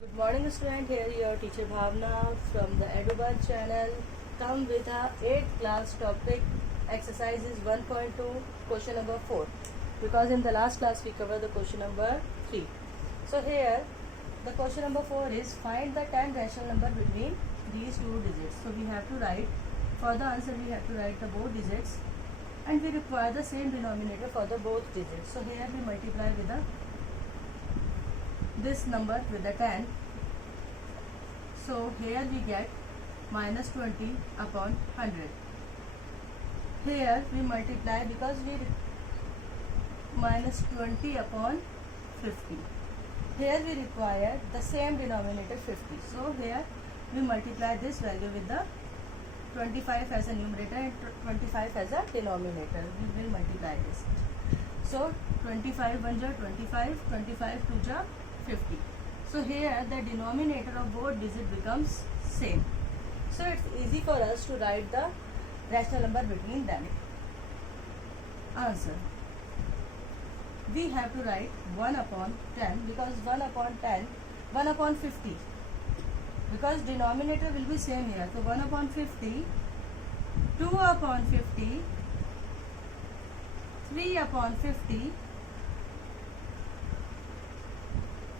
Good morning student, here your teacher Bhavna from the EduBud channel. Come with a 8th class topic exercises 1.2 question number 4, because in the last class we covered the question number 3. So here the question number 4 is find the 10 rational number between these two digits. So we have to write, for the answer we have to write the both digits, and we require the same denominator for the both digits. So here we multiply with the this number with the 10. So here we get minus 20 upon 100. Here we multiply because we minus 20 upon 50. Here we require the same denominator 50. So here we multiply this value with the 25 as a numerator and 25 as a denominator. We will multiply this. So 25 1 ja 25, 25 2 ja 50. So here the denominator of both digits becomes same. So it's easy for us to write the rational number between them. Answer. We have to write 1 upon 10 because 1 upon 10, 1 upon 50. Because denominator will be same here. So 1 upon 50, 2 upon 50, 3 upon 50,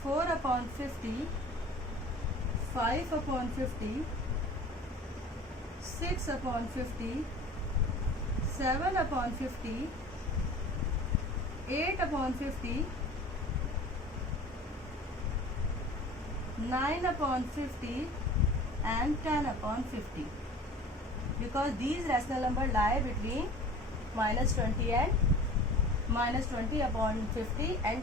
4 upon 50, 5 upon 50, 6 upon 50, 7 upon 50, 8 upon 50, 9 upon 50 and 10 upon 50. Because these rational numbers lie between minus 20 and minus 20 upon 50 and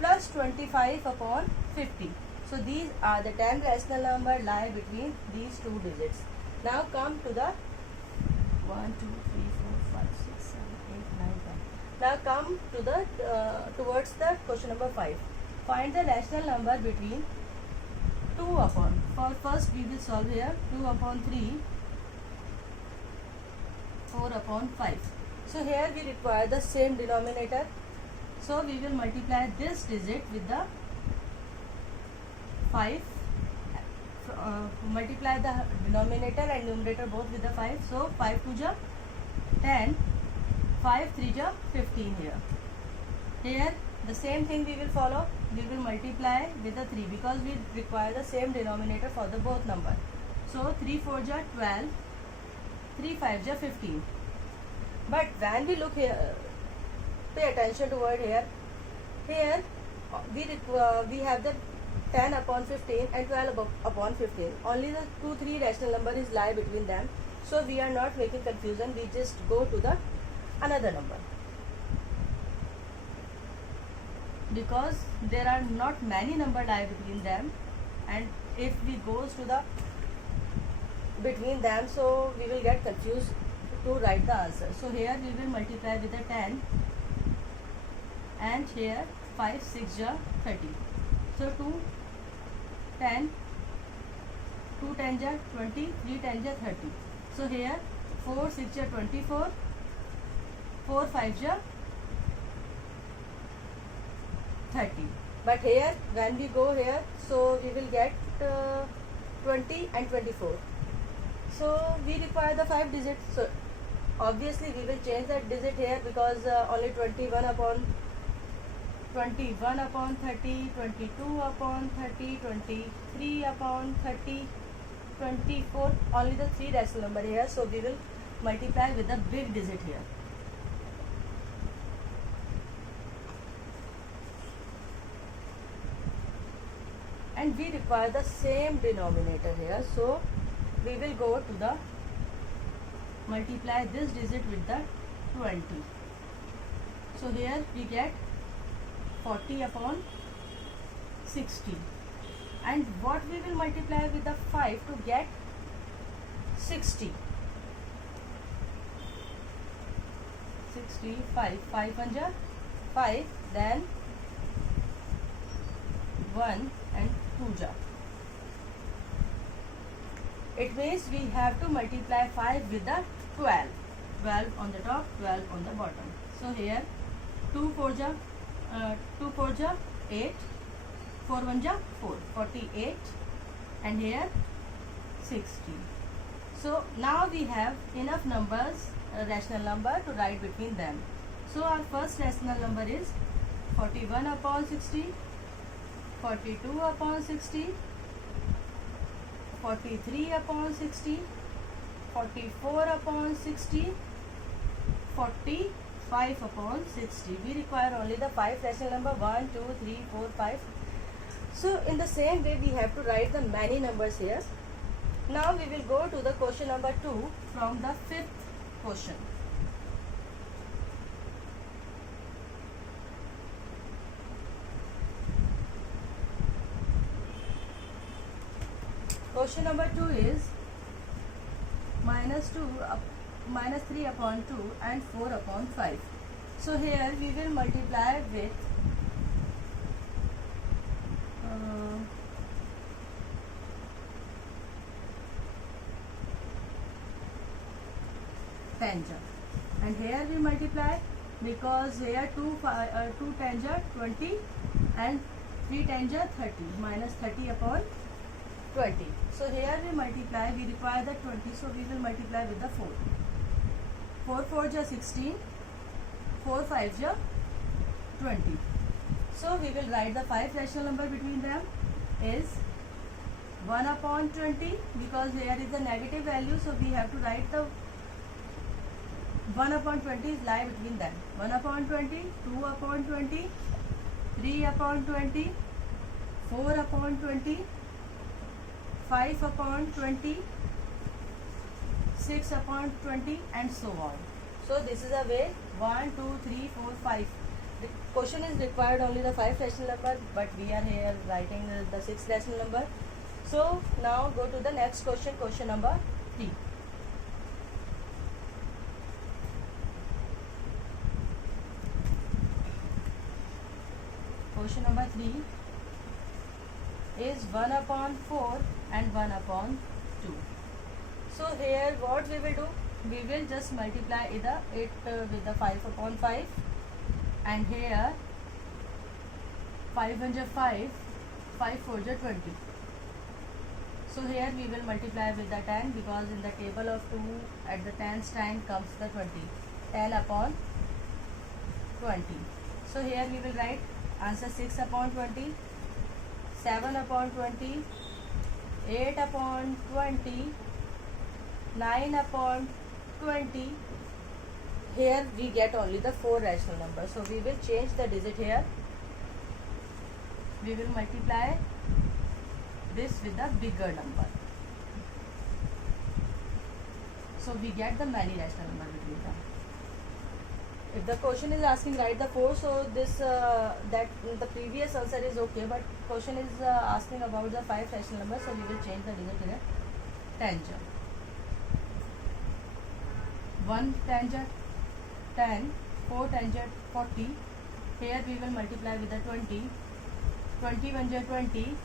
plus 25 upon 50. So these are the 10 rational numbers lie between these two digits. Now come to the 1, 2, 3, 4, 5, 6, 7, 8, 9, 10. Now come to the towards the question number 5. Find the rational number between 2 upon. For first we will solve here 2 upon 3, 4 upon 5. So here we require the same denominator. So we will multiply this digit with the 5. Multiply the denominator and numerator both with the 5. So 5 2 ja 10, 5 3 ja 15 here. Here the same thing we will follow. We will multiply with the 3 because we require the same denominator for the both number. So 3 4 ja 12, 3 5 ja 15. But when we look here, pay attention to word here. Here we have the 10 upon 15 and 12 upon 15. Only the 2 3 rational number is lie between them. So we are not making confusion. We just go to the another number. Because there are not many number lie between them, and if we goes to the between them, so we will get confused to write the answer. So here we will multiply with the 10 and here 5 6 ja 30. So 2 10, 2 10 ja 20, 3 10 ja 30. So here 4 6 ja 24, 4 5 ja 30. But here when we go here, so we will get 20 and 24. So we require the 5 digits. So obviously we will change that digit here because only 21 upon 30, 22 upon 30, 23 upon 30, 24, only the 3 rational number here. So we will multiply with the big digit here. And we require the same denominator here. So we will go to the multiply this digit with the 20. So here we get 40 upon 60. And what we will multiply with the 5 to get 60? 65. 5 1 ja 5, then 1 and 2 ja. It means we have to multiply 5 with the 12. 12 on the top, 12 on the bottom. So here 2 4 ja 8, 4 1 ja 4, 48, and here 60. So now we have enough numbers, rational number, to write between them. So our first rational number is 41 upon 60, 42 upon 60, 43 upon 60, 44 upon 60, 45 upon 60. We require only the 5 rational number, 1, 2, 3, 4, 5. So in the same way we have to write the many numbers here. Now we will go to the question number 2 from the 5th question. Question number 2 is minus 3 upon 2 and 4 upon 5. So here we will multiply with tangent, and here we multiply because here 2 tangent 20 and 3 tangent 30, minus 30 upon 20. So here we multiply, we require the 20, so we will multiply with the 4. 4 4 ja 16, 4 5 ja 20. So we will write the 5 rational number between them is 1 upon 20, because here is a negative value, so we have to write the 1 upon 20 is lie between them. 1 upon 20, 2 upon 20, 3 upon 20, 4 upon 20, 5 upon 20, 6 upon 20, and so on. So this is a way 1, 2, 3, 4, 5. The question is required only the 5 rational number, but we are here writing the 6 rational number. So now go to the next question, question number 3. Question number 3 is 1 upon 4 and 1 upon 2. So here what we will do? We will just multiply either it with the 5 upon 5, and here 5 1 ja 5, 5 4 ja 20. So here we will multiply with the 10, because in the table of 2 at the tens time comes the 20. 10 upon 20. So here we will write answer 6 upon 20, 7 upon 20, 8 upon 20, 9 upon 20. Here we get only the 4 rational numbers, so we will change the digit here. We will multiply this with the bigger number. So we get the many rational number between them. If the question is asking write the 4, so this that the previous answer is okay, but question is asking about the 5 rational numbers, so we will change the digit here. Tangent 1 tangent 10, 4 tangent 40. Here we will multiply with the 20. 20 1 ja 20,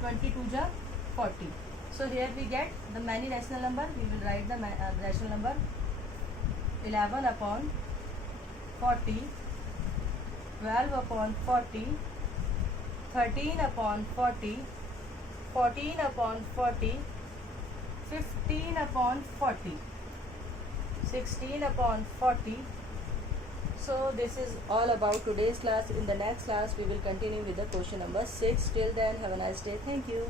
22 ja 40. So here we get the many rational number. We will write the rational number 11 upon 40, 12 upon 40, 13 upon 40, 14 upon 40, 15 upon 40, 16 upon 40. So this is all about today's class. In the next class we will continue with the question number 6. Till then, have a nice day. Thank you.